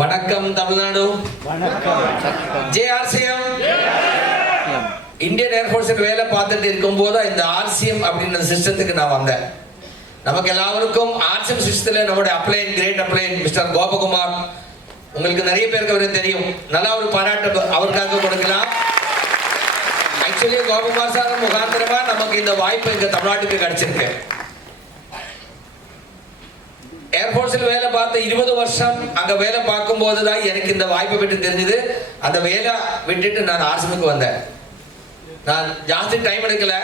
வணக்கம் தமிழ்நாடு. ஜேஆர்சிஎம். இந்தியன் ஏர்ஃபோர்ஸில் வேலை பார்த்துட்டு இருக்கும்போது இந்த ஆர்சிஎம் அப்படின்ற சிஸ்டத்துக்கு நான் வந்தேன். நமக்கு எல்லாருக்கும் ஆர்சிஎம் சிஸ்டத்தில் நம்முடைய upline great upline Mister Gopakumar. உங்களுக்கு நிறைய பேருக்கு அவரை தெரியும். நல்லா ஒரு பாராட்டு அவருக்காக கொடுக்கலாம். ஆக்சுவலி கோபகுமார் சார் முகாந்திரமா நமக்கு இந்த வாய்ப்பு இங்க தமிழ்நாட்டுக்கு கிடைச்சிருக்கு. ஏர்ஃபோர்ஸில் வேலை பார்த்த இருபது வருஷம் அங்கே வேலை பார்க்கும் போது தான் எனக்கு இந்த வாய்ப்பை பற்றி தெரிஞ்சது. அந்த வேலை விட்டுட்டு நான் ஆர்சிமுக்கு வந்தேன். நான் ஜாஸ்தி டைம் எடுக்கல.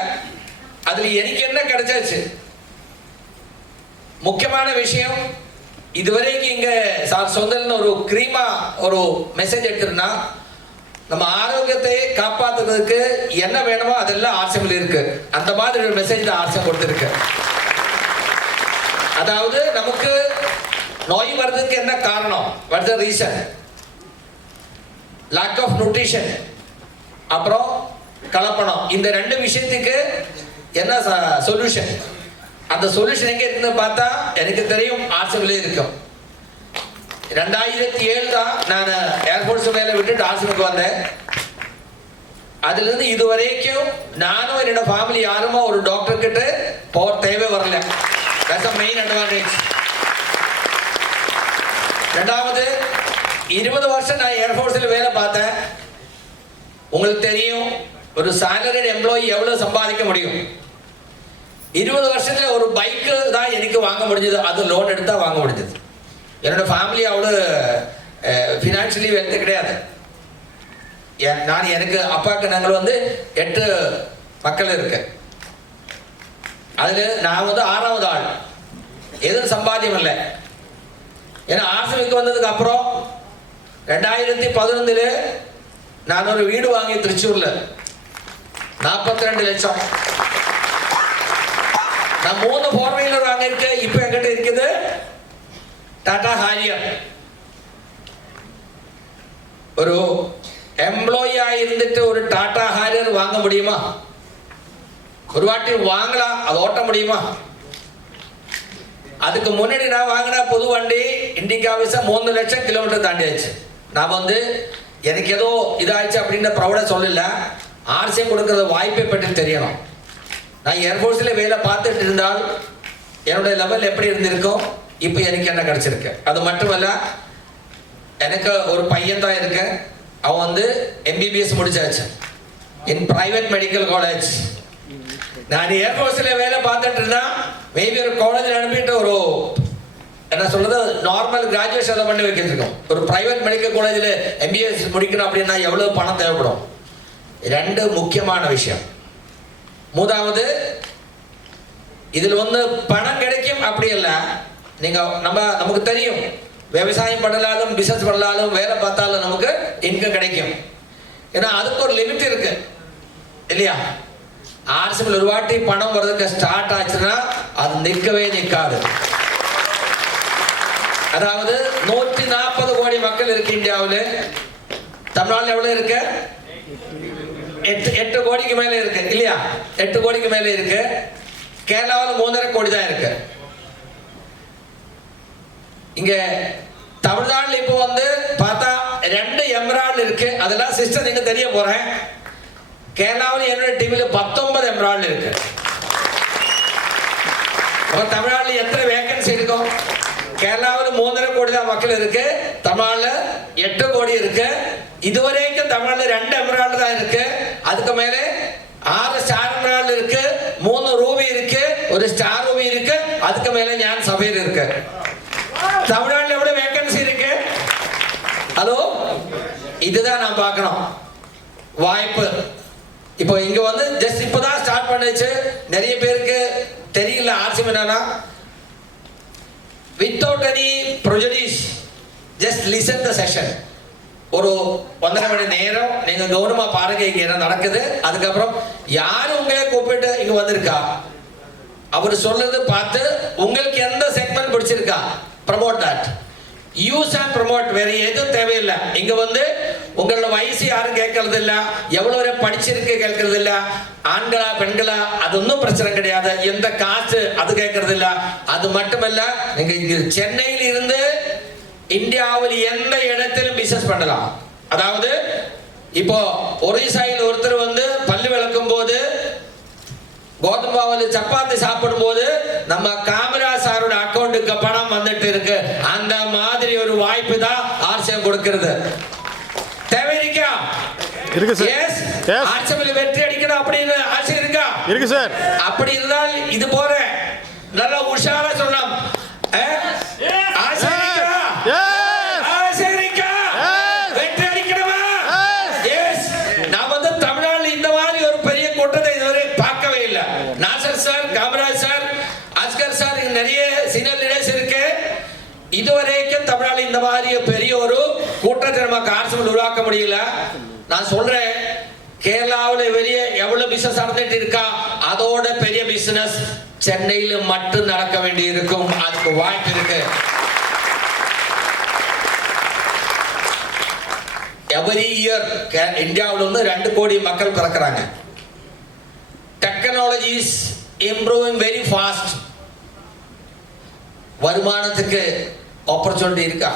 அதில் எனக்கு என்ன கிடைச்சாச்சு? முக்கியமான விஷயம் இதுவரைக்கும் இங்கே சார் சொந்தல்னு ஒரு கிரீமா ஒரு மெசேஜ் எடுத்துருன்னா நம்ம ஆரோக்கியத்தை காப்பாற்றுறதுக்கு என்ன வேணுமோ அதெல்லாம் ஆர்சிஎம்ல இருக்கு. அந்த மாதிரி ஒரு மெசேஜ் தான் ஆர்சிஎம் கொடுத்துருக்கு. அதாவது நமக்கு நோய் வர்றதுக்கு என்ன காரணம்? What the reason lack of nutrition அப்புறம் கலப்பணம். இந்த ரெண்டு விஷயத்துக்கு என்ன சொல்யூஷன் அந்த சொல்யூஷன் எங்கே இருந்து பார்த்தா எனக்கு தெரியும் ஆர்சிஎம்ல இருக்கும். ரெண்டாயிரத்தி ஏழு தான் நான் ஏர்போர்ட்ஸ் மேலே விட்டுட்டு ஆர்சிஎம்க்கு வந்தேன். அதுலேருந்து இது வரைக்கும் நானும் என்னோட ஃபேமிலி யாருமோ ஒரு டாக்டர் கிட்ட போக தேவை வரல. That's the main advantage. ரெண்டாவது இருபது வருஷம் நான் ஏர்ஃபோர்ஸில் வேலை பார்த்தேன் உங்களுக்கு தெரியும் ஒரு சாலரிட் எம்ப்ளாயி எவ்வளோ சம்பாதிக்க முடியும் இருபது வருஷத்தில் ஒரு பைக்கு தான் எனக்கு வாங்க முடிஞ்சது அது லோன் எடுத்தால் வாங்க முடிஞ்சது என்னோட ஃபேமிலி அவ்வளோ ஃபினான்ஷியலி வெல்த் கிடையாது என்- நான் எனக்கு அப்பாக்கு நாங்கள் வந்து எட்டு மக்கள் இருக்கு அதில் நான் வந்து ஆறாவது ஆள். எதுவும் சம்பாத்தியம் இல்லை. ஏன்னா ஆசிரியருக்கு வந்ததுக்கு அப்புறம் ரெண்டாயிரத்தி பதினொன்றில் நான் ஒரு வீடு வாங்கி திருச்சூரில். நாற்பத்தி ரெண்டு லட்சம். நான் மூணு ஃபோர் வீலர் வாங்கியிருக்கேன் இப்போ என்கிட்ட இருக்குது டாடா ஹாரியர் ஒரு எம்ப்ளாயியா இருந்துட்டு ஒரு டாடா ஹாரியர் வாங்க முடியுமா? ஒரு வாட்டி வாங்கலாம் அது ஓட்ட முடியுமா? அதுக்கு முன்னாடி நான் வாங்கின புது வண்டி இண்டிகா விசா மூணு லட்சம் கிலோமீட்டர் தாண்டியாச்சு. நான் வந்து எனக்கு ஏதோ இதாகிச்சு அப்படின்னு ப்ரௌடாக சொல்லல. ஆர்சிஎம் கொடுக்கறது வாய்ப்பை பற்றி தெரியணும். நான் ஏர்ஃபோர்ஸில் வேலை பார்த்துட்டு இருந்தால் என்னுடைய லெவல் எப்படி இருந்திருக்கும்? இப்போ எனக்கு என்ன கிடச்சிருக்கு? அது மட்டுமல்ல எனக்கு ஒரு பையன் தான் இருக்கு அவன் வந்து எம்பிபிஎஸ் முடிச்சாச்சு. இன் பிரைவேட் மெடிக்கல் காலேஜ் நான் ஏர்ஃபோர்ஸில் வேலை பார்த்துட்டு இருந்தேன். மேபி ஒரு காலேஜில் அனுப்பிட்டு ஒரு என்ன சொல்றது நார்மல் கிராஜுவேஷன் அதை பண்ணி வைக்கிறதுக்கும் ஒரு பிரைவேட் மெடிக்கல் காலேஜில் எம்பிஎஸ் முடிக்கணும் அப்படின்னா எவ்வளவு பணம் தேவைப்படும்? ரெண்டு முக்கியமான விஷயம். மூணாவது இதில் வந்து பணம் கிடைக்கும் அப்படி இல்லை நீங்கள் நம்ம நமக்கு தெரியும். விவசாயம் பண்ணலாலும் பிஸ்னஸ் பண்ணலாலும் வேலை பார்த்தாலும் நமக்கு இன்கம் கிடைக்கும். ஏன்னா அதுக்கு ஒரு லிமிட் இருக்கு. இல்லையா? ஆர்சிபிள் ஒரு வாட்டி பணம் வர்றதுக்கு ஸ்டார்ட் ஆச்சுன்னா அது நிற்கவே நிற்காது அதாவது நூற்றி நாற்பது கோடி மக்கள் இருக்கு இந்தியாவில். தமிழ்நாட்டில் எவ்வளவு இருக்கு? எட்டு எட்டு கோடிக்கு மேல இருக்கு. இல்லையா? எட்டு கோடிக்கு மேல இருக்கு. கேரளாவில் மூன்றரை கோடி தான் இருக்கு. இங்க தமிழ்நாட்டில் இப்போ வந்து பார்த்தா ரெண்டு எம்ராய்டு இருக்கு. அதெல்லாம் சிஸ்டம் நீங்க தெரிய போறேன். கேரளாவில் என்னோட டீமில் பத்தொன்பது எம்ராய்டு இருக்கு. அப்போ தமிழ்நாட்டில் எத்தனை வேகன்சி இருக்கும் கேரளாவில் மூன்றரை கோடி தான் மக்கள் இருக்கு. தமிழ்நாட்டில் எட்டு கோடி இருக்கு. இதுவரைக்கும் தமிழ்நாட்டில் ரெண்டு எம்ராய்டு தான் இருக்கு. அதுக்கு மேலே ஆறு ஸ்டார் எம்ராய்டு இருக்கு. மூணு ரூபி இருக்கு. ஒரு ஸ்டார் ரூபி இருக்கு. அதுக்கு மேலே ஞான் சபையில் இருக்கு தமிழ்நாட்டில் எவ்வளோ வேகன்சி இருக்கு? ஹலோ இதுதான் நான் பார்க்கணும். வாய்ப்பு. இப்போ இங்க வந்து ஜஸ்ட் இப்பதான் ஸ்டார்ட் பண்ணுச்சு. நிறைய பேருக்கு தெரியல ஆட்சியம் என்னன்னா without any prejudice just listen the session ஒரு ஒன்றரை மணி நேரம் நீங்க கவனமா பாருங்க இங்க என்ன நடக்குது. அதுக்கப்புறம் யாரு உங்களை கூப்பிட்டு இங்க வந்திருக்கா? அவர் சொல்றது பார்த்து உங்களுக்கு எந்த செக்மெண்ட் பிடிச்சிருக்கா? Promote that use and promote வேற எதுவும் தேவையில்லை. இங்க வந்து உங்களோட வயசு யாரும் கேட்கறது இல்ல எவ்வளவு வரை படிச்சிருக்கு கேட்கறது இல்ல ஆண்களா பெண்களா அது ஒன்றும் பிரச்சனை கிடையாது. எந்த காசு அது கேட்கறது இல்ல அது மட்டுமல்ல நீங்க இங்க சென்னையில் இருந்து இந்தியாவில் எந்த இடத்திலும் பிசினஸ் பண்ணலாம். அதாவது இப்போ ஒரிசாயில் ஒருத்தர் வந்து பல்லு விளக்கும் போது கோதுமை சப்பாத்தி சாப்பிடும் போது நம்ம காமரா சாரோட அக்கௌண்ட்டுக்கு பணம் வந்துட்டு இருக்கு. அந்த மாதிரி ஒரு வாய்ப்பு தான் ஆர்சியம் கொடுக்கிறது. இருக்கு சார் எஸ் Yes. ஆர்சிஎம்ல வெற்றி அடிக்கணும் அப்படின்னு ஆசை இருக்கா இருக்கு சார் அப்படி இருந்தால் இது போற நல்ல உஷாரா சொல்லலாம் அஹ்? ஆசை இருக்கா? Yes. ஆசை இருக்கா? Yes. வெற்றி அடிக்கணுமா? Yes. Yes. நான் வந்து தமிழ்நாட்டில் இந்த மாதிரி ஒரு பெரிய கூட்டத்தை இதுவரை பார்க்கவே இல்லை Nasser sir Kamaraj sir Asgar sir இங்க நிறைய சீனியர் லீடர்ஸ் இருக்கு இதுவரைக்கும் தமிழ்நாட்டில் இந்த மாதிரி பெரிய ஒரு கூட்டத்தை நமக்கு அரசு உருவாக்க முடியல நான் சொல்றேன் கேரளாவில் பெரிய எவ்வளவு பிசினஸ் நடந்துட்டு இருக்கா அதோட பெரிய பிசினஸ் சென்னையில் மட்டும் நடக்க வேண்டி இருக்கும் அதுக்கு வாய்ப்பு இருக்கு. எவரி இயர் இந்தியாவில் வந்து ரெண்டு கோடி மக்கள் பிறக்கிறாங்க. டெக்னாலஜிஸ் இம்ப்ரூவிங் வெரி ஃபாஸ்ட் வருமானத்துக்கு ஆப்பர்ச்சுனிட்டி இருக்கா?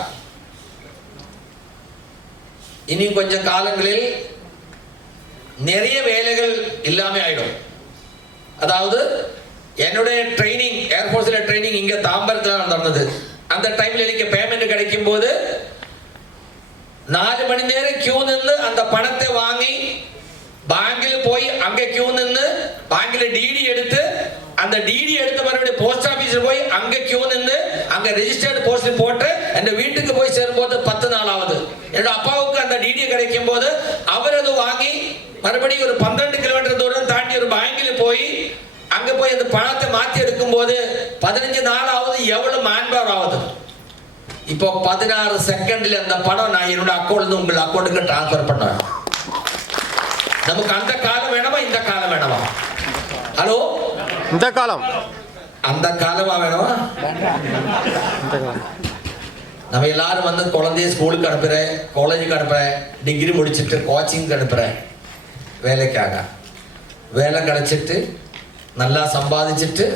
இனி கொஞ்சம் காலங்களில் நிறைய வேலைகள் இல்லாம ஆயிடும் அதாவது என்னுடைய ட்ரைனிங் ஏர்ஃபோர்ஸில் ட்ரைனிங் இங்க தாம்பரத்தில் நடந்தது அந்த டைம்ல எனக்கு பேமெண்ட் கிடைக்கும் போது നാല് മണി നേരം ക്യൂ നിന്ന് அந்த பணத்தை வாங்கி பேங்கில் போய் அங்க கியூ நின்று பேங்கில் டிடி எடுத்து அந்த டிடி எடுத்து மறுபடியும் போஸ்ட் ஆஃபீஸில் போய் அங்கே கியூ நின்று அங்கே ரெஜிஸ்டர்டு போஸ்டில் போட்டு அந்த வீட்டுக்கு போய் சேரும்போது பத்து நாள் ஆகுது என்னோட அப்பாவுக்கு அந்த டிடி கிடைக்கும் போது அவர் அது வாங்கி மறுபடியும் ஒரு பன்னெண்டு கிலோமீட்டர் தூரம் தாண்டி ஒரு பேங்கில் போய் அங்கே போய் அந்த பணத்தை மாற்றி எடுக்கும்போது பதினஞ்சு நாள் ஆகுது எவ்வளோ மேன்பவர் ஆகுது? இப்போ பதினாறு செகண்டில் அந்த பணம் நான் என்னோட அக்கௌண்ட்லேருந்து உங்கள் அக்கௌண்ட்டுக்கு டிரான்ஸ்ஃபர் பண்ணுவேன் நமக்கு அந்த காலம் வேணாமா? இந்த காலம் வேணாமா? ஹலோ இந்த காலம். அந்த காலமா வேணுமா? இந்த காலம் நம்ம எல்லாரும் வந்து குழந்தைய ஸ்கூலுக்கு அனுப்புறேன் காலேஜுக்கு அனுப்புறேன் டிகிரி முடிச்சிட்டு கோச்சிங்க்கு அனுப்புறேன். வேலைக்காக. வேலை கிடச்சிட்டு நல்லா சம்பாதிச்சிட்டு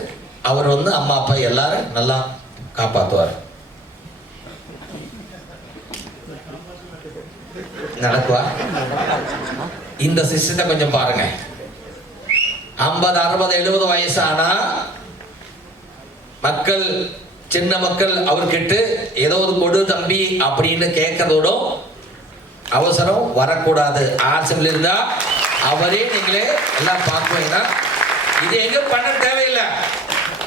அவர் வந்து அம்மா அப்பா எல்லாரும் நல்லா காப்பாற்றுவார் நடக்குவா? இந்த சிஸ்டத்தை கொஞ்சம் பாருங்க. ஐம்பது அறுபது எழுபது வயசானா? மக்கள் சின்ன மக்கள் அவர்கிட்ட ஏதோ ஒரு கொடு தம்பி அப்படின்னு கேட்கறதோடும் அவசரம் வரக்கூடாது. ஆசையில் இருந்தா அவரே நீங்களே எல்லாம் பார்க்குவீங்கன்னா இது எங்க பண்ண தேவையில்லை.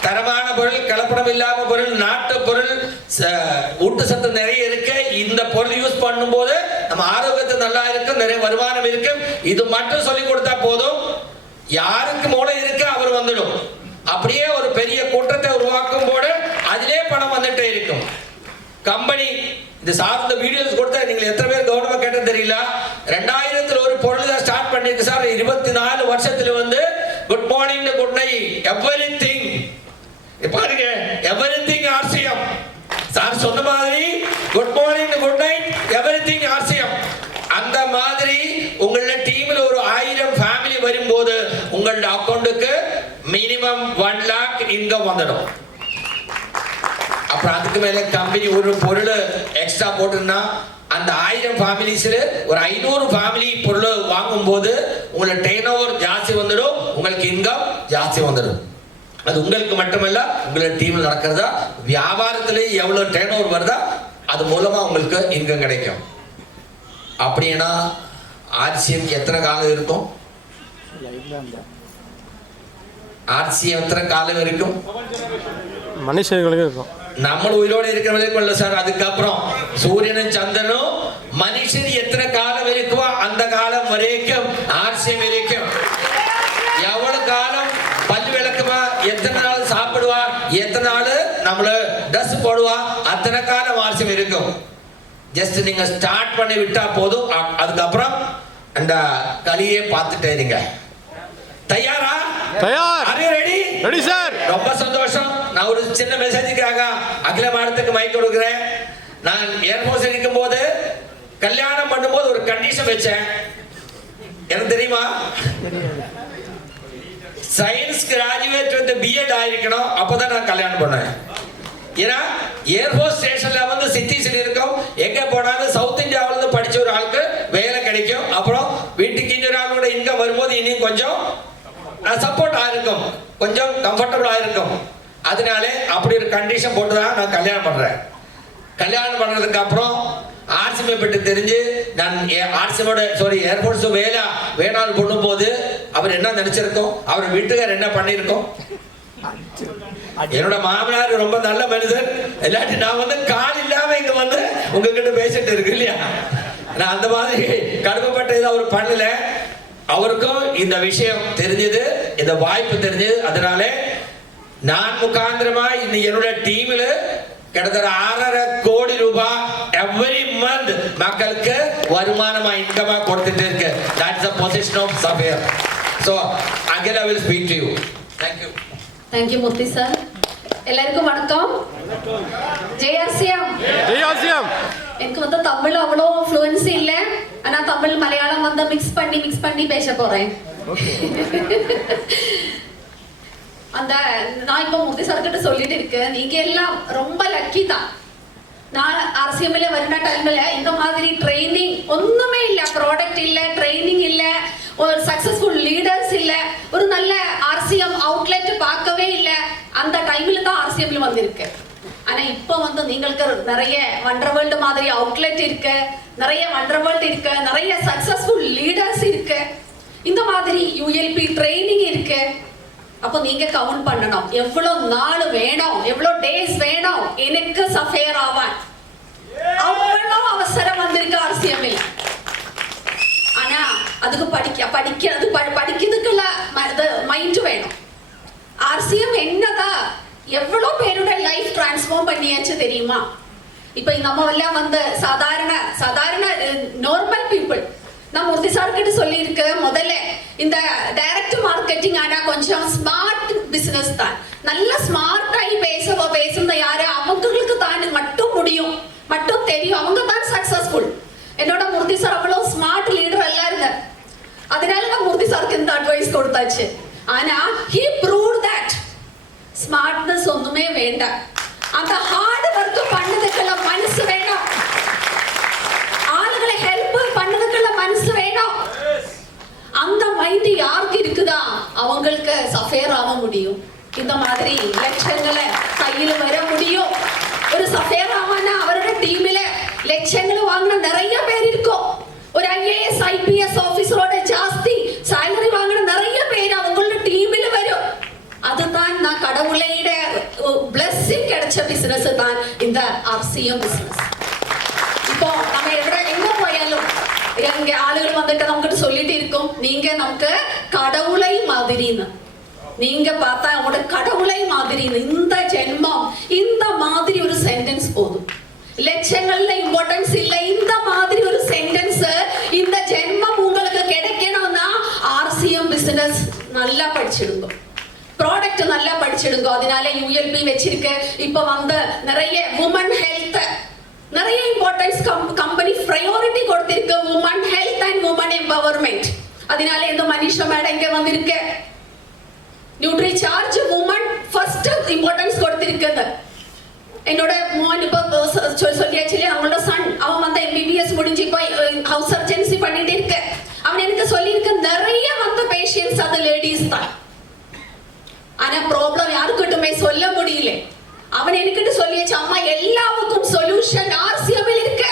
தரமான பொருள் கலப்படம் இல்லாம பொருள் நாட்டு பொருள் ச- சத்து நிறைய இருக்க. இந்த பொருள் யூஸ் பண்ணும்போது நம்ம ஆரோக்கியத்தை நல்லா இருக்கும் நிறைய வருமானம் இருக்கு. இது மட்டும் சொல்லி கொடுத்தா போதும். யாருக்கு மூளை இருக்கு அவர் வந்துடும். அப்படியே ஒரு பெரிய கூட்டத்தை உருவாக்கும் போது அதிலே பணம் வந்துட்டே இருக்கும். கம்பெனி இந்த சார்ந்த வீடியோஸ் கொடுத்தா நீங்க எத்தனை பேர் கவர்மெண்ட் கேட்டது தெரியல. ரெண்டாயிரத்துல ஒரு பொருள் தான் ஸ்டார்ட் பண்ணிருக்கு சார். இருபத்தி நாலு வருஷத்துல வந்து good morning good night everything பாருங்க எவ்ரி திங் ஆர்சிஎம் சார் சொன்ன மாதிரி good morning good night everything RCM அந்த மாதிரி உங்களோட டீம்ல ஒரு ஆயிரம் ஃபேமிலி வரும்போது உங்களோட அக்கௌண்ட்டுக்கு மினிமம் ஒன் லேக் இன்கம் வந்துடும். அப்புறம் அதுக்கு மேல கம்பெனி ஒரு பொருள் எக்ஸ்ட்ரா போட்டுன்னா அந்த ஆயிரம் ஃபேமிலிஸ்ல ஒரு ஐநூறு ஃபேமிலி பொருள் வாங்கும் போது உங்களோட டேர்ன் ஓவர் ஜாஸ்தி வந்துடும் உங்களுக்கு இன்கம் ஜாஸ்தி வந்துடும். அது உங்களுக்கு மட்டுமல்ல உங்களோட டீம்ல நடக்கிறதா வியாபாரத்துல எவ்வளவு டேர்ன் ஓவர் வருதா அது மூலமா உங்களுக்கு இன்கம் கிடைக்கும். அப்படின்னா ஆட்சியம் எத்தனை காலம் இருக்கும்? ஆர்சிஎம் எத்தனை காலம் இருக்கும் மனுஷர்களுக்கு இருக்கும் നമ്മൾ ഉയരോടെ ഇരിക്കുന്നവരേക്കുള്ള സാർ அதுக்கப்புறம் சூரியனும் சந்திரனும் மனுஷன் எத்தனை காலம் இருக்குவோ அந்த காலம் வரைக்கும் ஆர்சியம் வரைக்கும் எவ்வளவு காலம் பல் விளக்குவா எத்தனை நாள் சாப்பிடுவா எத்தனை நாள் நம்மள ட்ரெஸ் போடுவா அத்தனை காலம் ஆர்சியம் இருக்கும் ஜஸ்ட் நீங்க ஸ்டார்ட் பண்ணி விட்டா போதும் அ- அதுக்கப்புறம் அந்த களியே பார்த்துட்டே இருங்க தயாரா? தயார். அரே ரெடி ரெடி சார் ரொம்ப சந்தோஷம். நான் ஒரு சின்ன மெசேஜுக்காக அகில மாடத்துக்கு மைக் கொடுக்குறேன். நான் ஏர்போர்ஸ் இருக்கும் போது கல்யாணம் பண்ணும்போது ஒரு கண்டிஷன் வச்சேன். எனக்கு தெரியுமா? சயின்ஸ் கிராஜுவேட் வந்து பிஎட் ஆயிருக்கணும். அப்பதான் நான் கல்யாணம் பண்ணேன். ஏன்னா ஏர்ஃபோர்ஸ் ஸ்டேஷன்ல வந்து சிட்டிஸ்ல இருக்கும். எங்க போனாலும் சவுத் இந்தியாவுல இருந்து படிச்ச ஒரு ஆளுக்கு வேலை கிடைக்கும். அப்புறம் வீட்டுக்கு இன்னொரு ஆளோட இன்கம் வரும்போது இன்னும் கொஞ்சம் சப்போர்ட் ஆயிருக்கும். கொஞ்சம் கம்ஃபர்டபுளாக இருக்கும் அதனாலே அப்படி ஒரு கண்டிஷன் போட்டு தான் நான் கல்யாணம் பண்ணுறேன் கல்யாணம் பண்ணுறதுக்கு அப்புறம் ஆர்சிஎம் பற்றி தெரிஞ்சு நான் ஆர்சிஎமோட சாரி ஏர்போர்ட்ஸ் வேலை வேணாலும் பண்ணும்போது அவர் என்ன நினைச்சிருக்கோம் அவர் வீட்டுக்கார் என்ன பண்ணியிருக்கோம் என்னோட மாமனார் ரொம்ப நல்ல மனிதர். இல்லாட்டி நான் வந்து கால் இல்லாம இங்க வந்து உங்ககிட்ட பேசிட்டு இருக்கு இல்லையா? நான் அந்த மாதிரி கடுமைப்பட்ட இதை அவர் பண்ணல. அவருக்கும் இந்த விஷயம் தெரிஞ்சது இந்த வாய்ப்பு தெரிஞ்சது. அதனால நான் முகாந்திரமா இந்த என்னோட டீம்ல கிட்டத்தட்ட ஆறரை கோடி ரூபாய் எவ்ரி மந்த் மக்களுக்கு வருமானமா இன்கமா கொடுத்துட்டு இருக்கு that's the position of sapphire so again I will speak to you thank you thank you Murthy sir எல்லாருக்கும் வணக்கம் ஜெயாசியம் ஜெய் ஆசியம் எனக்கு வந்து தமிழ் அவ்வளோ ஃப்ளூவன்சி இல்லை ஆனா தமிழ் மலையாளம் வந்து மிக்ஸ் பண்ணி மிக்ஸ் பண்ணி பேச போறேன் அந்த நான் இப்போ மூர்த்தி சார் கிட்ட சொல்லிட்டு இருக்கேன் நீங்க எல்லாம் ரொம்ப லக்கி தான் நான் அரசியமில் வருന്ന டைமில் இந்த மாதிரி ட்ரைனிங் ஒன்றுமே இல்லை ப்ராடக்ட் இல்லை ட்ரைனிங் இல்லை ஒரு சக்ஸஸ்ஃபுல் லீடர்ஸ் இல்லை ஒரு நல்ல ஆர்சிஎம் அவுட்லெட் பார்க்கவே இல்லை அந்த டைமில் தான் ஆர்சிஎம்ல வந்திருக்கு ஆனா இப்ப வந்து நீங்களுக்கு நிறைய வண்டர் வேர்ல்டு மாதிரி அவுட்லெட் இருக்கு நிறைய வண்டர் வேர்ல்டு இருக்கு நிறைய சக்சஸ்ஃபுல் லீடர்ஸ் இருக்கு. இந்த மாதிரி யூஎல்பி ட்ரைனிங் இருக்கு. அப்போ நீங்க கவுண்ட் பண்ணணும். எவ்வளவு நாள் வேணும் எவ்வளவு டேஸ் வேணும் எனக்கு சஃபேர் ஆவான். அவ்வளவு அவசரம் வந்திருக்கு அரசியமில் ஆனா அதுக்கு படிக்க படிக்கிறது படிக்கிறதுக்குள்ள மைண்ட் வேணும். ஆர்சிஎம் என்னதான் எவ்வளோ பேரோட லைஃப் டிரான்ஸ்ஃபார்ம் பண்ணியாச்சு தெரியுமா? இப்போ நம்ம எல்லாம் வந்து சாதாரண சாதாரண நார்மல் பீப்புள் நான் மூர்த்தி சார் கிட்ட சொல்லியிருக்க முதல்ல இந்த டைரக்ட் மார்க்கெட்டிங் ஆனா கொஞ்சம் ஸ்மார்ட் பிசினஸ் தான். நல்ல ஸ்மார்ட்டாகி பேசவோ பேசுന്ന யாரு? அவங்களுக்கு தான் மட்டும் முடியும். மட்டும் தெரியும். அவங்க தான் சக்சஸ்ஃபுல் என்னோட மூர்த்தி சார் அவ்வளோ ஸ்மார்ட் லீடர் எல்லாம் இருங்க அதனால நான் மூர்த்தி சாருக்கு இந்த அட்வைஸ் கொடுத்தாச்சு. ஆனா ஹி ப்ரூவ் தட் ஸ்மார்ட்னஸ் ஒண்ணுமே வேண்டாம் அந்த ஹார்ட் ஒர்க் பண்ணதுக்குள்ள மனசு வேணும் ஆளுகளை ஹெல்ப் பண்ணதுக்குள்ள மனசு வேணும் அந்த மைண்ட் யாருக்கு இருக்குதா அவங்களுக்கு சஃபேர் ஆக முடியும் இந்த மாதிரி லட்சங்களை கையில வர முடியும் ஒரு சஃபேர் ஆவானா அவரோட டீம்ல லட்சங்கள் வாங்கின நிறைய பேர் இருக்கும் ஒரு ஐஏஎஸ் ஐபிஎஸ் ஆபீசரோட ஜாஸ்தி சாலரி வாங்கின நிறைய பேர் அவங்களோட டீம்ல வரும் அதுதான் நான் கடவுளையிட பிளஸ்ஸிங் கிடைச்ச பிசினஸ் தான் இந்த ஆர்சிஎம் பிசினஸ் இப்போ நம்ம எവിടെ எங்க போயாலும் எங்க ஆளுகள் வந்துட்டு நமக்கிட்ட சொல்லிட்டு இருக்கோம் நீங்க நமக்கு கடவுளை மாதிரின்னு நீங்க பார்த்தா அவங்களோட கடவுளை மாதிரின்னு இந்த ஜென்மம் இந்த மாதிரி ஒரு சென்டென்ஸ் போதும் லட்சங்கள்ல இம்பார்ட்டன்ஸ் இல்ல இந்த மாதிரி ஒரு சென்டென்ஸ் இந்த ஜென்மம் உங்களுக்கு கிடைக்கணும்னா ஆர்சிஎம் பிசினஸ் நல்லா படிச்சிடுங்க ப்ராடக்ட் நல்லா படிச்சிடுங்க. அதனால யூஎல்பி வச்சிருக்கு. இப்ப வந்து நிறைய உமன் ஹெல்த் நிறைய இம்பார்ட்டன்ஸ் கம்பெனி ப்ரையாரிட்டி கொடுத்திருக்கு. Women health and women empowerment அதனால இந்த மனிஷா மேடம் இங்க வந்திருக்கு. Nutri charge women first importance கொடுத்திருக்குது என்னோட மோன் இப்போ சொல்லியாச்சு இல்லையா? அவங்களோட சன் அவன் வந்து எம்பிபிஎஸ் முடிஞ்சு இப்போ ஹவுஸ் சர்ஜன்சி பண்ணிட்டு இருக்க. அவன் எனக்கு சொல்லியிருக்க நிறைய வந்து பேஷியன்ஸ் அது லேடிஸ் தான். ஆனா ப்ராப்ளம் யாருக்கிட்டுமே சொல்ல முடியல. அவன் என்கிட்ட சொல்லியாச்சு அம்மா எல்லாவுக்கும் சொல்யூஷன் ஆர்சிஎம்மில் இருக்கு.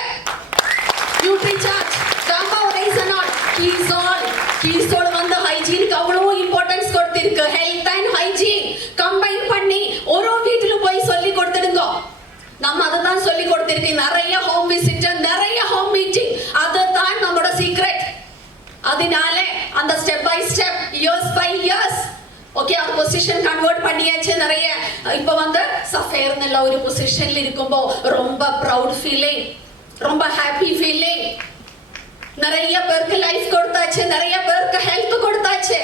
நியூட்ரிசார்ஜ் காம்பா ஒரைசனால் கீசோல் கீசோல் வந்து ஹைஜீனுக்கு அவ்வளோ இம்பார்ட்டன்ஸ் கொடுத்திருக்கு. ஹெல்த் அண்ட் ஹைஜீன் கம்பைன் பண்ணி ஒரு வீட்டுல போய் சொல்லி கொடுத்துடுங்க. நம்ம அதை தான் சொல்லி கொடுத்திருக்கு. நிறைய ஹோம் விசிட் நிறைய ஹோம் மீட்டிங் அதுதான் நம்மளோட சீக்ரெட் அதனால அந்த step by step years by years okay ആ പൊസിഷൻ കൺവേർട്ട് பண்ணியாச்சு நிறைய இப்போ வந்து சஃபேர் நல்ல ஒரு பொசிஷன்ல இருக்கும்போ ரொம்ப ப்ரௌட் ஃபீலிங் ரொம்ப ஹாப்பி ஃபீலிங் நிறைய பேருக்கு லைஃப் கொடுத்தாச்சு நிறைய பேருக்கு ஹெல்த் கொடுத்தாச்சு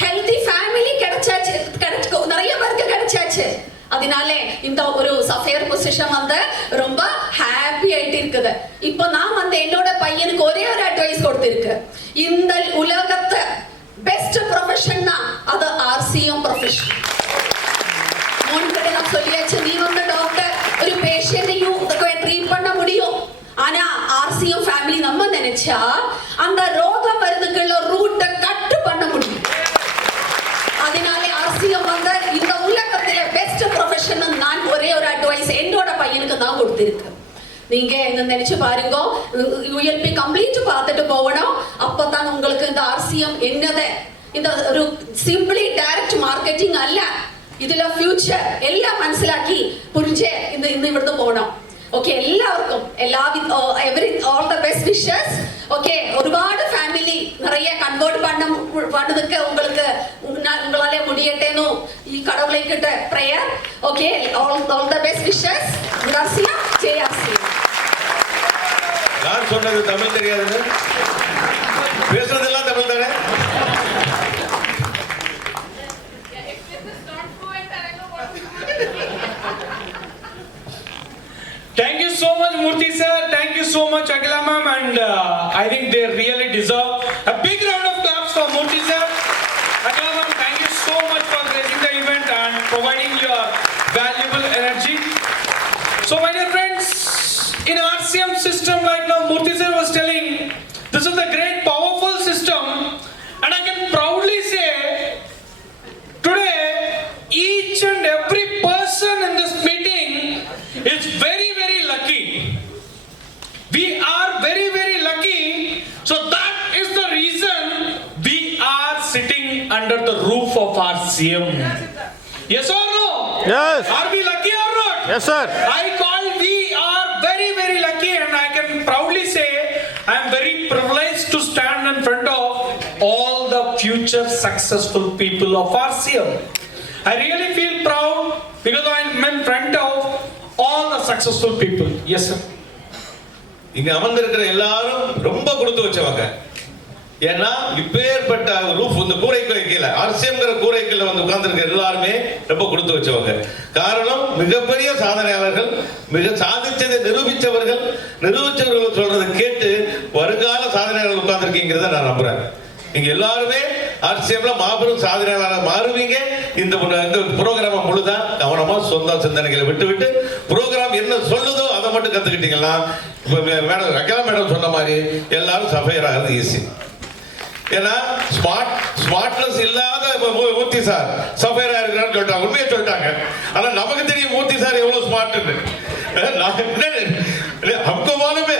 ஹெல்தி ஃபேமிலி கிடைச்சாச்சு கிடைச்சு நிறைய பேருக்கு கிடைச்சாச்சு அதனால இந்த ஒரு சஃபேர் பொசிஷன் வந்து ரொம்ப ஹாப்பி ஆயிட்டு இருக்குது இப்போ நான் வந்து என்னோட பையனுக்கு ஒரே ஒரு அட்வைஸ் கொடுத்திருக்கு இந்த உலகத்தை பெஸ்ட் ப்ரொஃபஷன்னா அது ஆர்சிஎம் ப்ரொஃபஷன் முன்கிட்ட நான் சொல்லியாச்சு நீ வந்து டாக்டர் ஒரு பேஷண்டையும் இதுக்கு ட்ரீட் பண்ண முடியும் ஆனா ஆர்சிஎம் ஃபேமிலி நம்ம நினைச்சா அந்த ரோக மருந்துக்குள்ள ரூட்டை கட்டு பண்ண முடியும் அதனாலே ஆர்சிஎம் வந்து இந்த உலகத்துல பெஸ்ட் ப்ரொஃபஷன் நான் ஒரே ஒரு அட்வைஸ் என்னோட பையனுக்கு தான் கொடுத்துருக்கு நீங்க என்ன நினைச்சு பாருங்க யூஎல்பி கம்ப்ளீட் பார்த்துட்டு போகணும் அப்பதான் உங்களுக்கு இந்த ஆர்சிஎம் என்னதை இந்த ഒരു സിംപ്ലി ഡയറക്റ്റ് മാർക്കറ്റിംഗ് അല്ല ഇതിലെ ഫ്യൂച്ചർ എല്ലാം മനസ്സിലാക്കി പുരിഞ്ചെ ഇന്ന് ഇന്ന് ഇവിടുന്ന് പോകണം ഓക്കെ എല്ലാവർക്കും എല്ലാവിധ every all the best wishes okay ഒരുപാട് ഫാമിലി நிறைய கன்வெர்ட் பண்ண பண்ணதுக்கு உங்களுக்கு உங்க- உங்களால முடியட்டேன்னு ഈ கடவுளை கிட்ட prayer okay all all the best wishes Grazia ஜெயாசியா யார் சொன்னது தமிழ் தெரியாதுன்னு so much, Murthy sir. Thank you so much, Akila ma'am. And uh, I think they really deserve a big round of claps for Murthy sir. Akila ma'am, thank you so much for gracing the event and providing your valuable energy. So, my dear friends, in RCM system right now, Murthy sir was telling, this is a great, powerful system. And I can proudly say, Today, each and every person in this meeting is very, very lucky. We are very, very lucky. So that is the reason we are sitting under the roof of our CM. Yes or no? Yes. Are we lucky or not? Yes, sir. I call we are very, very lucky, and I can proudly say I am very privileged to stand in front of all the future successful people of RCM. I really feel proud because I am in front of all the successful people. Yes, sir. இங்க அமர்ந்திருக்கிற எல்லாரும் ரொம்ப கொடுத்து வச்சவங்க ஏன்னா இப்பேற்பட்ட roof இந்த கூரைக்கு கீழே ஆர்சியம்ங்கிற கூரைக்குள்ள வந்து உட்கார்ந்துருக்க எல்லாருமே ரொம்ப கொடுத்து வச்சவங்க. காரணம் மிகப்பெரிய சாதனையாளர்கள் மிக சாதித்ததை நிரூபித்தவர்கள் நிரூபித்தவர்கள் சொல்றதை கேட்டு வருங்கால சாதனையாளர்கள் உட்கார்ந்துருக்கீங்கிறத நான் நம்புறேன். நீங்க எல்லாருமே ஆர்சிஎம்ல மாபெரும் சாதனையாளராக மாறுவீங்க. இந்த இந்த ப்ரோக்ராம் முழுதா கவனமா சொந்த சிந்தனைகளை விட்டு விட்டு ப்ரோக்ராம் என்ன சொல்லுதோ அதை மட்டும் கத்துக்கிட்டீங்கன்னா மேடம் ரக்கலா மேடம் சொன்ன மாதிரி எல்லாரும் சஃபையர் ஆகிறது ஈஸி ஏன்னா ஸ்மார்ட் ஸ்மார்ட்னஸ் இல்லாத மூர்த்தி சார் சஃபையரா இருக்கிறான்னு சொல்லிட்டாங்க உண்மையை சொல்லிட்டாங்க. ஆனா நமக்கு தெரியும் மூர்த்தி சார் எவ்வளவு ஸ்மார்ட்னு அவங்க மாலுமே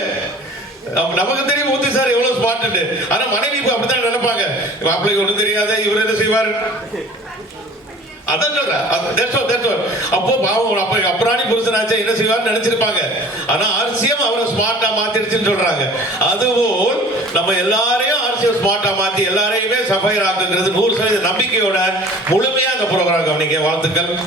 நமக்கு தெரியும் மூர்த்தி சார் எவ்வளவு ஸ்மார்ட்னு ஆனா மனைவி இப்ப அப்படித்தான் நினைப்பாங்க. மாப்பிள்ளைக்கு ஒண்ணும் தெரியாத இவர் என்ன செய்வார்? அதான் சொல்றேன் அது- that's what- அப்போ பாவம் அப்ப அப்புறாணி புருஷனாச்சே என்ன செய்வார்னு நினைச்சிருப்பாங்க. ஆனா ஆர்சிஎம் அவரை ஸ்மார்ட்டா மாத்திருச்சுன்னு சொல்றாங்க. அதுபோல் நம்ம எல்லாரையும் ஆர்சிஎம் ஸ்மார்ட்டா மாத்தி எல்லாரையுமே சஃபையர் ஆக்குங்கிறது நூறு சதவீத நம்பிக்கையோட முழுமையா அந்த ப்ரோக்ராம் கவனிக்க வாழ்த்துக்கள்.